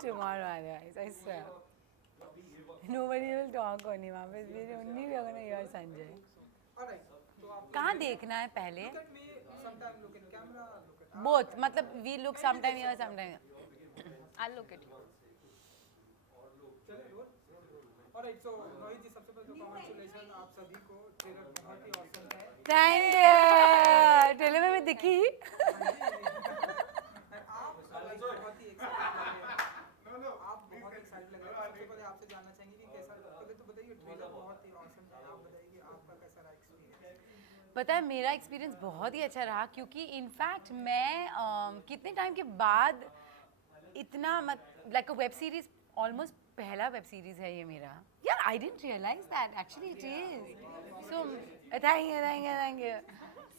tomorrow otherwise, I swear. Nobody will talk only वहाँ पे, only we are gonna hear Sanjay. Alright, तो आप कहाँ देखना है पहले? look at me, sometime look in camera, look at Both, मतलब we look sometime here, sometime here. I'll look at you. चले रोल. Alright, so रोहित जी सबसे पहले तो congratulations आप सभी को, ट्रेलर बहुत ही awesome है. Thank you. ट्रेलर में मैं दिखी? आप बहुत ही excited लग रहे हैं. आप बहुत excited लग रहे हैं. सबसे पहले आपसे जानना चाहेंगे कि कैसा, पहले तो बताइए ट्रेलर बहुत ही awesome है. आप बताइए कि आपका कैसा रहा एक्सपीरियंस. पता है मेरा एक्सपीरियंस बहुत ही अच्छा रहा क्योंकि इनफैक्ट मैं कितने टाइम के बाद इतना like a web series almost पहला वेब सीरीज है ये मेरा यार I didn't realise that actually it is so thank you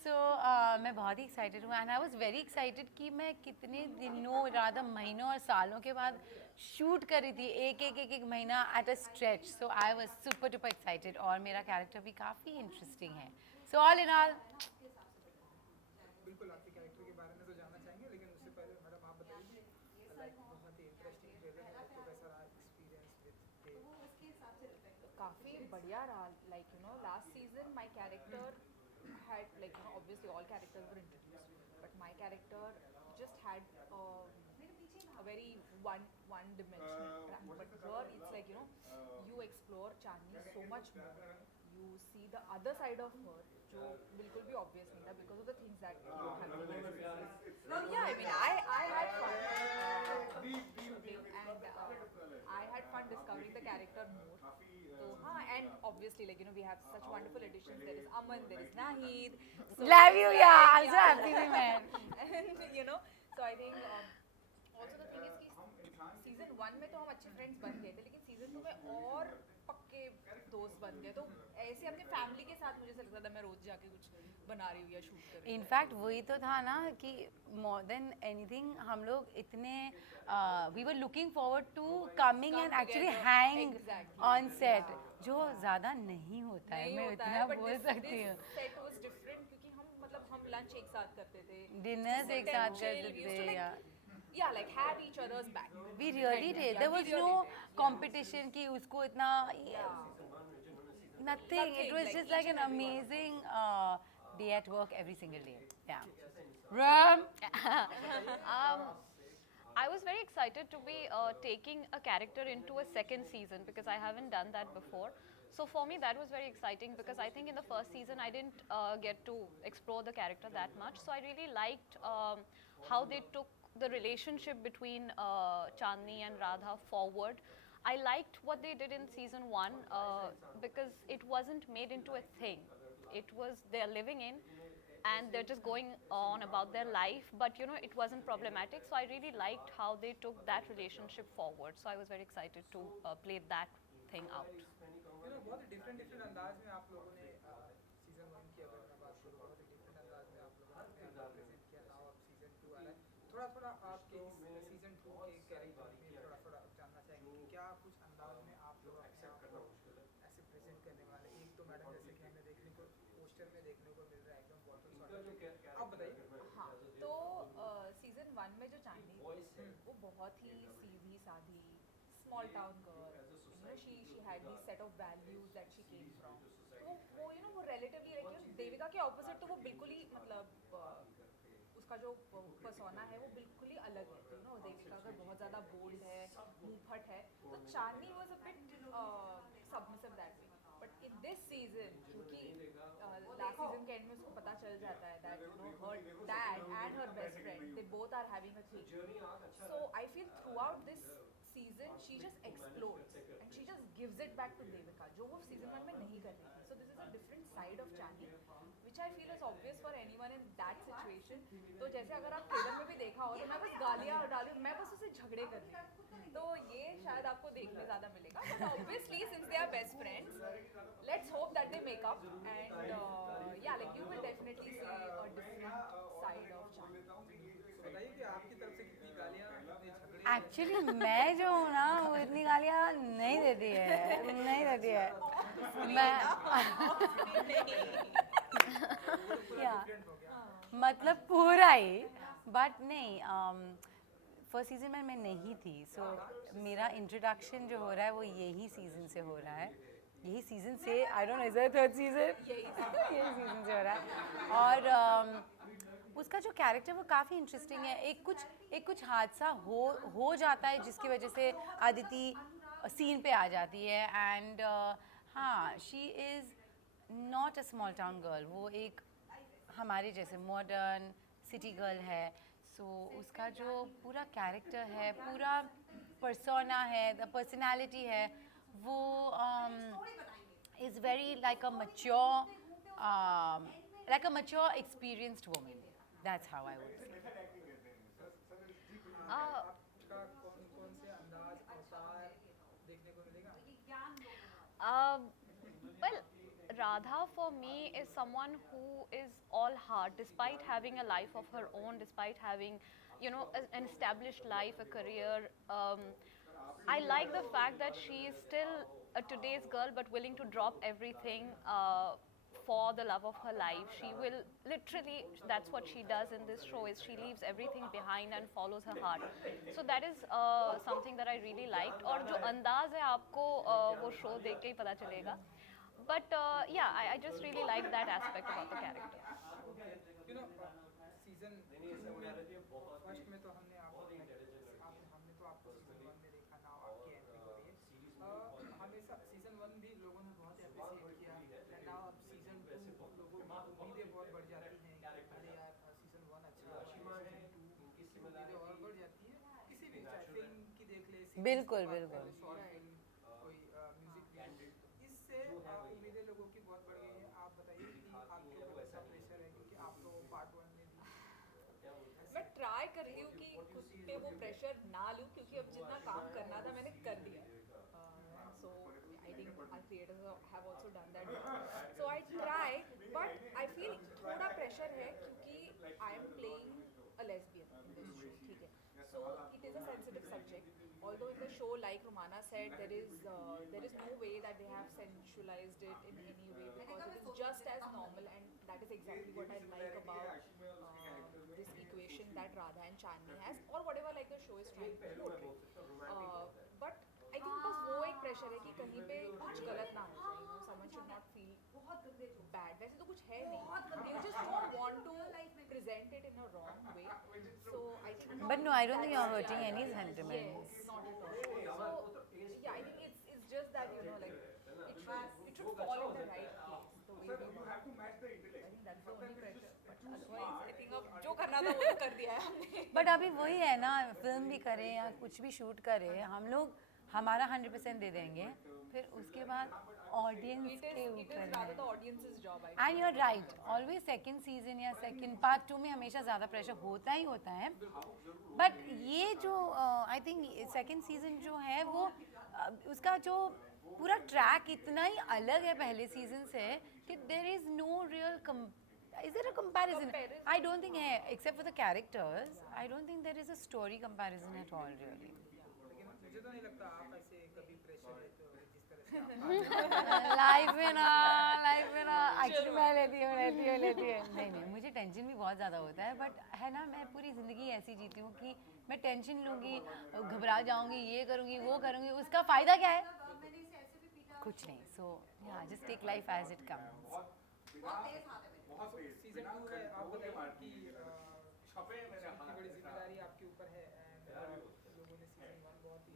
so मैं बहुत ही एक्साइटेड हूँ and I was very excited कि मैं कितने दिनों रात महीनों और सालों के बाद शूट कर रही थी एक महीना at a stretch so I was super duper excited और मेरा कैरेक्टर भी काफ़ी इंटरेस्टिंग है सो ऑल इन ऑल बिल्कुल आपके कैरेक्टर के बारे में तो जानना चाहेंगे, लेकिन उससे पहले मैडम आप बताइए, लाइक बहुत ही इंटरेस्टिंग ट्रेलर है, तो कैसा रहा एक्सपीरियंस विद काफ़ी बढ़िया रहा. Like you know, last season my character had, like you know, obviously all characters were introduced, but my character just had a very one dimensional track. But here it's like you know, you explore Chandni so much more. You see the other side of her, जो बिल्कुल भी obvious नहीं था because of the things that happened. So yeah, I mean, I had fun shooting and I had fun discovering the character more. So and obviously like you know we have such wonderful additions. There is Aman, there is Nahid. So Love you, it's yeah. like, I'm so happy we met. And you know, so I think also the thing is कि season 1 में तो हम अच्छे friends बन गए थे, लेकिन season 2 में और पक्के दोस्त बन गए. तो ऐसे अपने फैमिली के साथ मुझे ऐसा लगता था मैं रोज जाके कुछ बना रही हूँ या शूट कर रही हूँ. इनफैक्ट वही तो था ना कि मोर देन एनीथिंग हम लोग इतने we were looking forward to coming and actually hang on set जो ज़्यादा नहीं होता है मैं इतना बोल सकती हूँ. सेट वाज डिफरेंट क्योंकि हम लंच एक साथ करते थे, डिनर्स एक साथ करते थे या yeah, like have each other's back. We really did. There was no competition कि उसको इतना nothing. It was just like an amazing day at work every single day. Yeah. Ram. I was very excited to be taking a character into a second season because I haven't done that before. So for me that was very exciting because I think in the first season I didn't get to explore the character that much. So I really liked how they took the relationship between Chandni and Radha forward. I liked what they did in season 1 because it wasn't made into a thing. It was they're living in and they're just going on about their life, but you know it wasn't problematic. So I really liked how they took that relationship forward. So I was very excited to play that thing out. You know बहुत ही different अंदाज में आप लोगों ने season 1 की अगर मैं बात करूँ बहुत ही डिफरेंट अंदाज में आप लोगों ने प्रेजेंट किया. नाउ अब सीजन 2 आ रहा है, थोड़ा आपके इस सीजन 2 के कैरेक्टर में थोड़ा जानना चाहेंगे कि क्या कुछ अंदाज में आप लोग अपने आप को ऐसे प्रेजेंट करने वाले. एक तो मैडम जैसे कि हमें देखने को पोस्टर में देखने को मिल रहा है एकदम बॉटल सॉर्ट. आप बताइए. हाँ, तो सीजन 1 में जो चांदनी थी वो बहुत ही सीधी साधी small town girl, you know, she had these set of values that she came from. तो वो you know वो relatively like you know, Devika के opposite तो वो बिल्कुल ही मतलब उसका जो persona है वो बिल्कुल ही अलग है. तो you know देविका अगर बहुत ज़्यादा bold है, मुंहफट है, तो चांदनी was a bit submissive that way. But in this season क्योंकि last season के end में उसको पता चल जाता है that you know her dad and her best friend they both are having a thing. So I feel throughout this season she just explodes and she just gives it back to Devika जो वो season 1 में नहीं कर रही थी. So this is a different side of Chandni which I feel is obvious for anyone in that situation. तो जैसे अगर आप ट्रेलर में भी देखा हो तो मैं बस गालियाँ डाली, मैं बस उसे झगड़े कर रही हूँ. तो ये शायद आपको देखने ज़्यादा मिलेगा. But obviously since they are best friends, let's hope that they make up and yeah, like you will definitely see a different side of Chandni. बताइए कि आपकी तरफ से कितनी गालियाँ कितने झगड़े. एक्चुअली मैं जो हूँ ना वो इतनी गालियाँ नहीं देती है मैं या मतलब पूरा ही बट नहीं फर्स्ट सीजन में मैं नहीं थी, सो मेरा इंट्रोडक्शन जो हो रहा है वो यही सीज़न से हो रहा है, यही सीज़न से, I don't know is it third season, यही सीज़न से हो रहा है। और उसका जो कैरेक्टर वो काफ़ी इंटरेस्टिंग है। एक कुछ हादसा हो जाता है जिसकी वजह से अदिति सीन पे आ जाती है, एंड हाँ, she is not a small town girl, वो एक हमारे जैसे मॉडर्न सिटी गर्ल है। सो उसका जो पूरा कैरेक्टर है, पूरा पर्सोना है, द पर्सनालिटी है, वो is very like a mature experienced woman. That's how I would say. आपका कौन से अंदाज अवतार देखने को मिलेगा? Well, Radha for me is someone who is all heart, despite having a life of her own, despite having, you know, an established life, a career. I like the fact that she is still a today's girl, but willing to drop everything for the love of her life. She will literally, that's what she does in this show, is she leaves everything behind and follows her heart. So that is something that I really liked. और जो अंदाज है आपको वो show देख के ही पता चलेगा. But yeah, I just really like that aspect about the character. You know, season first में तो हमने आपको सीजन 1 में देखा, नाउ आपकी एंट्री हो रही है। हमेशा सीजन 1 भी लोगों ने बहुत अप्रिशिएट किया, एंड नाउ अब सीजन 2 लोगों की उम्मीदें बहुत बढ़ जाती हैं, अरे यार सीजन 1 अच्छा, सीजन 2 की उम्मीदें और बढ़ जाती है। किसी भी चाहे फिल्म की देख ले, बिल्कुल बिल्कुल, शॉर्ट फिल्म, कोई म्यूजिक वीडियो, इससे उम्मीदें लोगों की बहुत बढ़ गई है। आप बताइए कि आपके ऊपर कैसा प्रेशर है, क्योंकि आप तो पार्ट 1 में भी मैं ट्राई करती हूँ कि खुद पे वो प्रेशर ना लूँ, क्योंकि अब जितना काम करना था मैंने कर दिया। So I think our creators have also done that. So I try, but I feel थोड़ा प्रेशर है क्योंकि I am playing a lesbian in this show, ठीक है। So it is a sensitive subject, although in the show, like Rumana said, there is no way that they have sensualized it in any way, because it is just as normal, and that is exactly what I like about this equation that Radha and Chandni has, or whatever like the show is trying to portray. But I think बस वो एक pressure है कि कहीं पे कुछ गलत ना हो जाए, someone should not feel bad. वैसे तो कुछ है नहीं, you just don't want to present it in a wrong way. So I think. but no, I don't think you're hurting any sentiments. Yes, not at all. So yeah, I think it's just that, you know, like it should fall in the right place. The way we want. I think that's the only pressure. But otherwise, I think अब जो करना था वो तो कर दिया है हमने. बट अभी वही है ना, फिल्म भी करें या कुछ भी शूट करें, हम लोग हमारा 100% दे देंगे, फिर उसके बाद ऑडियंस के It ऊपर is rather है। the audience's job. I and you are right, always second season या सेकेंड पार्ट 2 में हमेशा ज़्यादा प्रेशर होता ही होता है। बट ये जो आई थिंक सेकेंड सीजन जो है वो उसका जो पूरा ट्रैक इतना ही अलग है पहले सीजन से कि there is no real is there a comparison? I don't think है, except for the characters, I don't think there is a story comparison at all really. लेकिन मुझे तो नहीं लगता आप ऐसे कभी प्रेशर लेते हो जिस तरह से आप लाइफ में ना एक्चुअली मैं लेती हूँ नहीं, मुझे टेंशन भी बहुत ज़्यादा होता है, बट है ना, मैं पूरी ज़िंदगी ऐसी जीती हूँ कि मैं टेंशन लूँगी, घबरा जाऊँगी, ये करूँगी, वो करूँगी, उसका फ़ायदा क्या है? कुछ नहीं। सो या just take life as it comes. Season 2 है, आप बताइए कि इतनी बड़ी जिम्मेदारी आपके ऊपर है, एंड लोगों ने सीजन 1 बहुत ही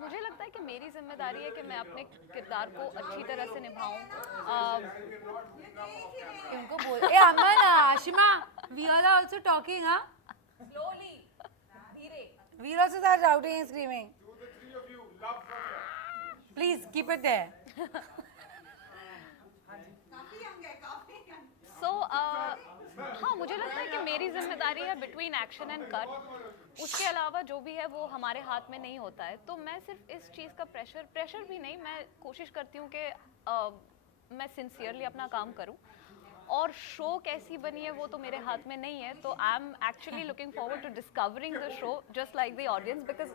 मुझे लगता है कि मेरी जिम्मेदारी है कि मैं अपने किरदार को अच्छी तरह से निभाऊं। उनको बोल ए अमन, Ashima, we all are also talking, हाँ? slowly, धीरे. We also start shouting and screaming. Please keep it there. So हाँ, मुझे लगता है कि मेरी जिम्मेदारी है बिटवीन एक्शन एंड कट। उसके अलावा जो भी है वो हमारे हाथ में नहीं होता है। तो मैं सिर्फ इस चीज़ का प्रेशर भी नहीं, मैं कोशिश करती हूँ कि मैं सिंसियरली अपना काम करूँ। और शो कैसी बनी है वो तो मेरे हाथ में नहीं है, तो I am actually looking forward to discovering the show just like the audience, because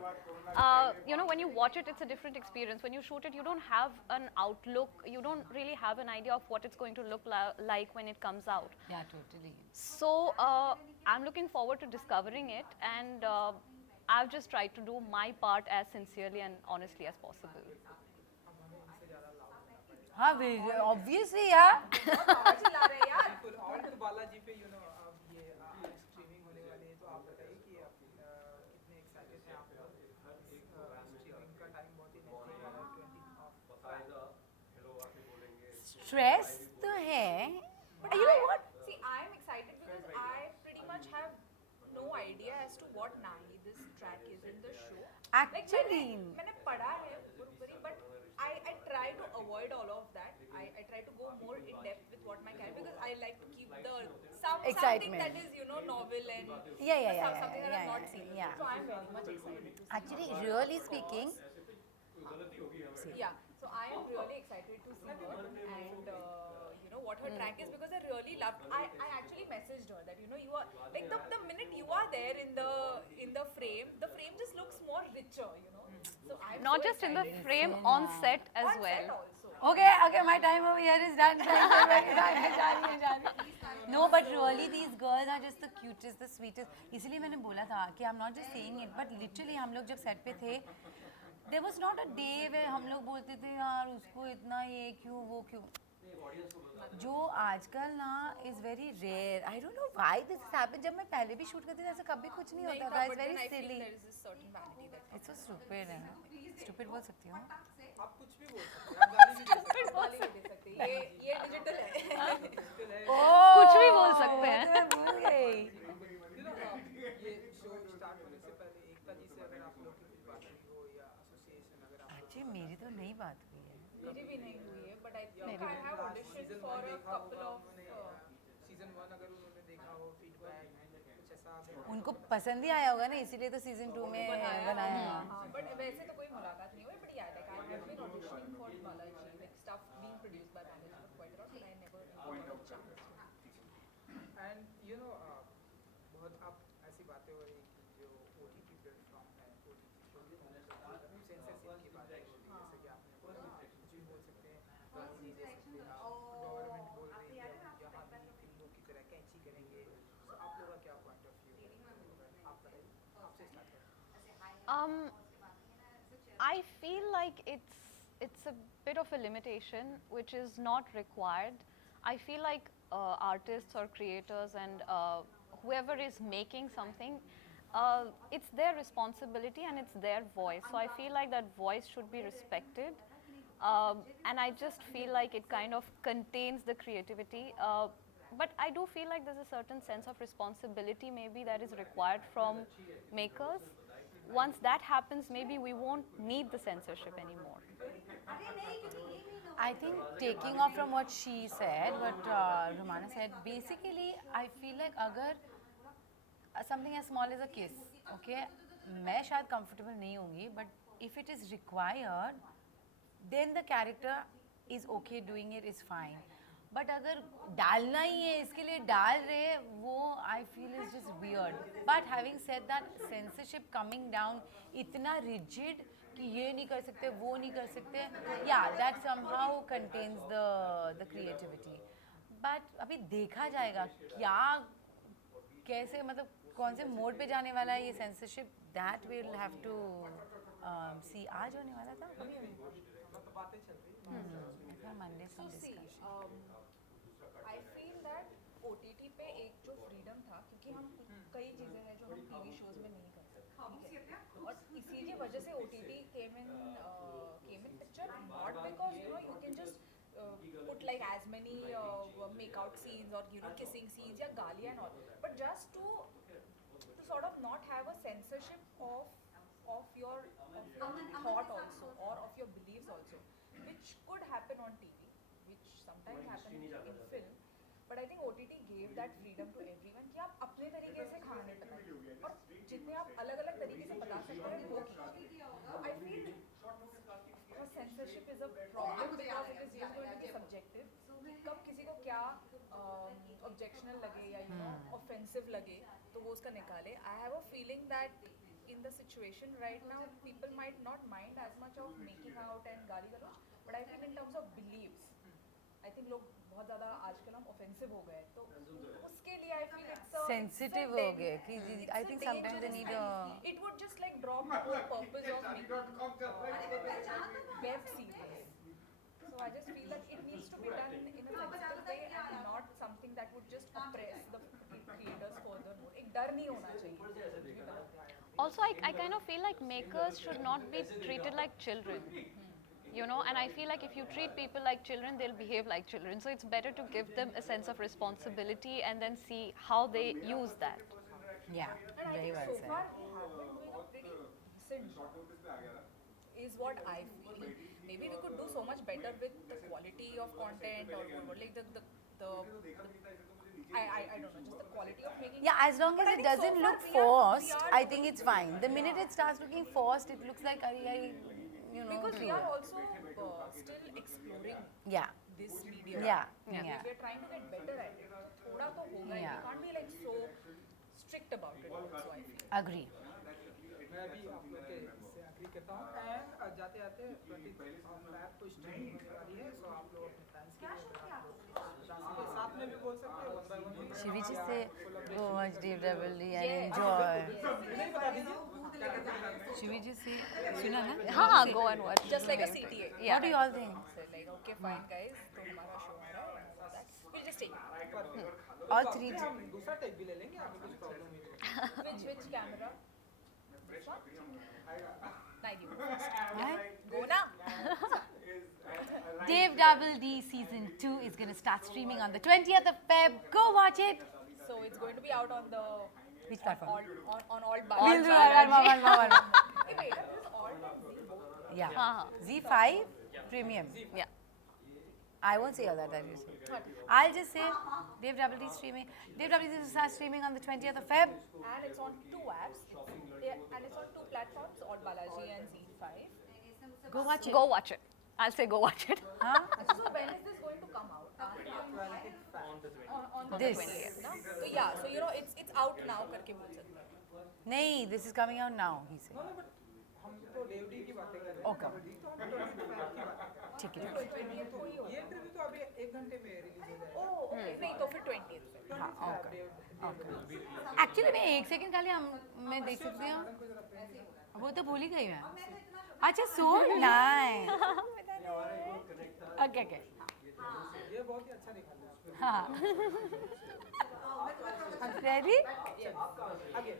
you know, when you watch it, it's a different experience. When you shoot it, you don't have an outlook, you don't really have an idea of what it's going to look like when it comes out. Yeah, totally. So I'm looking forward to discovering it, and I've just tried to do my part as sincerely and honestly as possible. हाँ, obviously यार. आवाज ही ला रहे हैं यार. बिल्कुल. और तो बालाजी पे अब ये स्ट्रीमिंग होने वाली है, तो आप बताइए कि आप कितने एक्साइटेड हैं आप लोग. स्ट्रीमिंग का टाइम बहुत ही नजदीक आ रहा है, 20 Stress तो है. But you know what? See, I am excited because I pretty much have no idea as to what Nahi this track is in the show. Actually. मैंने पढ़ा है ऊपर, but I try to avoid all of that. I try to go more in depth with what my character, because I like to keep the something Excitement. that is, you know, novel and Yeah. something that I've not seen. Yeah. So I'm very much excited to see. Actually, really speaking, Yeah, so I am really excited to see her and you know what her track is, because I really loved. I actually messaged her that, you know, you are like the minute you are there in the frame just looks more richer, you know. So I'm Not so just in the excited. frame, on set as On well. set also. okay, my time over here is done. No, but really these girls are just the cutest, the sweetest. इसलिए मैंने बोला था कि I'm not just saying it, but literally हम लोग जब set पे थे, there was not a day where हम लोग बोलते थे यार उसको इतना ये क्यों वो क्यों. जो आजकल ना is very rare. I don't know why this has happened. जब मैं पहले भी shoot करती थी ऐसा कभी कुछ नहीं होता था. It's But then very I feel silly. there is this certain vanity that It's so stupid है. Stupid बोल सकती हूँ. आप कुछ भी बोल सकते हैं, आप गाली भी दे सकते हैं. गाली नहीं दे सकते. ये डिजिटल है. कुछ भी बोल सकते हैं. मैं भूल गई. You know, ये शो स्टार्ट होने से पहले एकता जी से अगर आप लोग की कुछ बात हुई हो या एसोसिएशन अगर आप Actually मेरी तो नहीं बात हुई है. मेरी भी नहीं हुई है, but I think I have auditioned for a couple of season 1 अगर उन्होंने देखा हो फीडबैक कुछ ऐसा आप उनको पसंद ही आया होगा ना, इसीलिए तो सीजन 2 में बनाया. हाँ, but वैसे तो कोई मुलाकात नहीं हुई, but yeah, like I have been auditioning for Balaji, like stuff being produced by Balaji for quite a lot, but I never got a chance. And you know बहुत अब ऐसी बातें हो रही कि जो ओटीटी प्लेटफॉर्म है, ओटीटी सेंसरशिप की बात है, जैसे कि आपने बोला कुछ भी बोल सकते हैं, गाली नहीं दे सकते आप, गवर्नमेंट बोल रही है यहाँ भी फिल्मों की तरह कैंची करेंगे. तो आप लोगों का क्या पॉइंट ऑफ व्यू है, आप बताइए, आपसे स्टार्ट करें. I feel like it's a bit of a limitation which is not required. I feel like artists or creators and whoever is making something, it's their responsibility and it's their voice. So I feel like that voice should be respected. And I just feel like it kind of contains the creativity. But I do feel like there's a certain sense of responsibility maybe that is required from makers. Once that happens, maybe we won't need the censorship anymore. I think taking off from what she said, what Romana said, basically I feel like अगर something as small as a kiss, okay, मैं शायद comfortable नहीं होंगी, but if it is required, then the character is okay doing it, is fine. But अगर डालना ही है इसके लिए डाल रहे, वो I feel is just weird. But having said that, censorship coming down इतना rigid कि ये नहीं कर सकते, वो नहीं कर सकते, yeah, that somehow contains the creativity. But अभी देखा जाएगा क्या कैसे, मतलब कौन से मोड पे जाने वाला है ये censorship, that we'll have to see. आज होने वाला था बातें चल रही है. Monday So some see, discussion. I feel that OTT पे एक जो freedom था, क्योंकि हम कई चीजें हैं जो हम टीवी शोज में नहीं कर सकते, ठीक है, और इसी की वजह से OTT came in picture, not because you know you can just put like as many make out scenes or you know kissing scenes या गालियाँ and all, but just to sort of not have a censorship of your thought also or of your beliefs also, which could happen on TV, which sometimes happen in film, but I think OTT gave that freedom to everyone कि आप अपने तरीके से कहानी बताइए, और जितने आप अलग-अलग तरीके से बता सकते हैं वो कीजिए. So I feel censorship is a problem because it is just going to be subjective. कब किसी को क्या ऑब्जेक्शनल लगे या यू नो ऑफेंसिव लगे तो वो उसका निकाले. I have a feeling that in the situation right now people might not mind as much of making out and गाली गलौज, but I feel in terms of beliefs I think लोग बहुत ज़्यादा आजकल हम offensive हो गए तो उसके लिए I feel it's a Sensitive हो गए कि I think sometimes they need a it would just like drop the whole purpose of making web series. So I just feel like it needs to be done in a sensible way and not something that would just oppress the creators furthermore. एक डर नहीं होना चाहिए. Also, I kind of feel like makers should not be treated like children. You know, and I feel like if you treat people like children, they'll behave like children. So it's better to give them a sense of responsibility and then see how they use that. yeah, And I very think well so said. far we have been doing a pretty decent job, is what I feel. Maybe we could do so much better with the quality of content or like the I don't know, just the quality of making. Yeah, as long as But I it think so doesn't far look we forced, are I think it's fine. The minute it starts looking forced, it looks like you know. because we cruel. are also still exploring Yeah, this medium. yeah, Yeah. yeah. We're trying to get better at it. थोड़ा तो होगा ही. Yeah. We can't be like so strict about it also, I feel. Agree. मैं भी आप लोग के इससे agree करता हूँ. एंड जाते जाते 20 फ्लैट तो स्ट्रीमिंग होने वाली है, सो आप लोग अपने प्लान्स के लिए डांस के साथ में भी बोल सकते हैं, 1 by 1 भी. Should we just say, go watch Dave Double D and Yes. enjoy? नहीं बता दीजिए क्या क्या करना है. Should we just say, सुना ना? हाँ, go and watch. Just like a CTA. What do you all think? So like, okay, fine, guys. तो हमारा शो आ रहा है and all that. We'll just take it. All three. हम दूसरा type भी ले लेंगे, हमें कुछ प्रॉब्लम नहीं है. Which camera? This one? Naidi. Right? Go na. Dave Double D season 2 is going to start streaming on the 20th of Feb. Go watch it. So it's going to be out on the Which platform? on all We'll do Balaji. one. Hey, wait, this is all on Zee. Yeah. Uh-huh. Z5 Premium. Yeah. I won't say all that you say. I'll just say Dave Double D streaming. Dave Double D is going to start streaming on the 20th of Feb. And it's on 2 apps. And it's on 2 platforms, All Balaji and Z5. Go watch it. Go watch it. I'll say go watch it. Huh? So when is this going to come out? On the This. 20th, na? So yeah, so you know it's out now करके बोल सकते हैं. Nay, this is coming out now, he said. No, but हम तो डेवडी की बातें कर रहे हैं. Okay. डेवडी तो हम 25 की बात कर रहे हैं. ठीक है. 20th को ही होगा. ये इंटरव्यू तो अभी 1 घंटे में रिलीज हो जाएगा. Oh, okay. नहीं तो फिर 20th पे. हाँ, okay. Actually, मैं एक सेकंड खाली मैं देख सकती हूँ. वो तो भूल ही गई मैं. अच्छा, so nice. Okay, okay. ये बहुत ही अच्छा दिखा था. हाँ. Ready? आगे.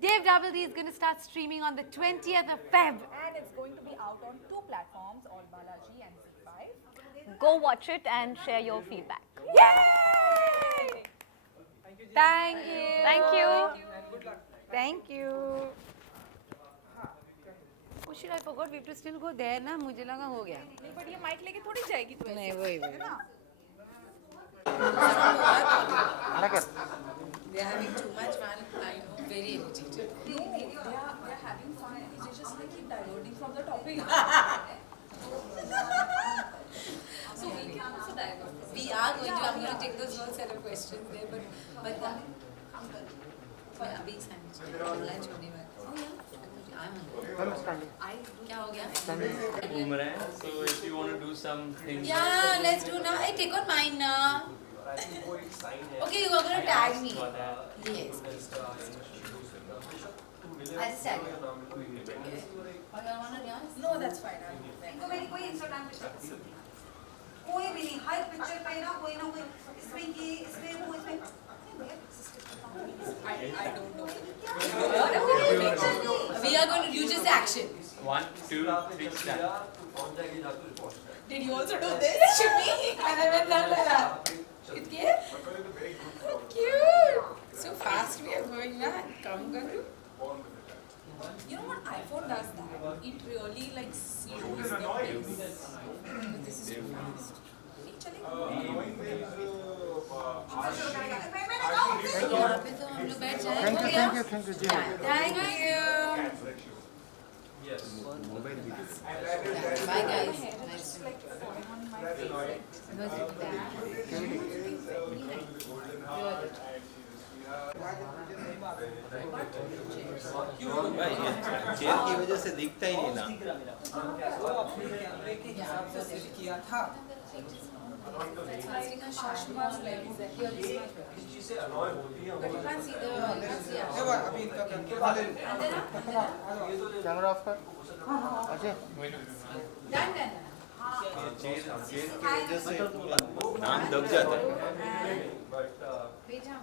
Dave Double D is going to start streaming on the 20th of Feb. And it's going to be out on 2 platforms, All Balaji and Z5. Go watch it and share your feedback. Yay! Thank you ji. Thank you. Thank you. And good luck. Thank you. Oh shit, I forgot we have to still go there ना. मुझे लगा हो गया. नहीं but ये mic लेके थोड़ी जाएगी तू. नहीं वही वही. They are having too much fun. I know, very irritated. They are having fun and they just like keep diverting from the topic. So we can also divert. We are going to. I'm going to take those whole set of questions there, but अभी sandwich lunch होने वाला. Oh yeah. I'm hungry. क्या हो गया? घूम रहे हैं, so if you want to do some things. Yeah, let's do now. Hey, take on mine now. Okay, you are going to tag me. Yes. I just tag you. Okay. Or you want on yours? No, that's fine. इनको मेरी कोई Instagram पे कोई भी नहीं हर picture पे ना कोई इसमें ये इसमें वो इसमें I don't know. We are going to do just action. 1, 2, 3, start. Did you also do this to me? And I went down like that. It's cute. Cute. So fast we are going now. Come, Garu. You know what iPhone does that? It really like slows the pace. This is too fast. यहाँ पे तो हम लोग बैठ जाए. Thank you. Thank you. Bye guys. Nice. Like falling on my face. Goes to the back. Chair की वजह से दिखता ही नहीं ना। वो अपने कैमरे के हिसाब से सेट किया था। देखो अभी इनका करके कैमरा ऑफ कर। अजय चेयर की वजह से पूरा नाम दब जाता है। भेजा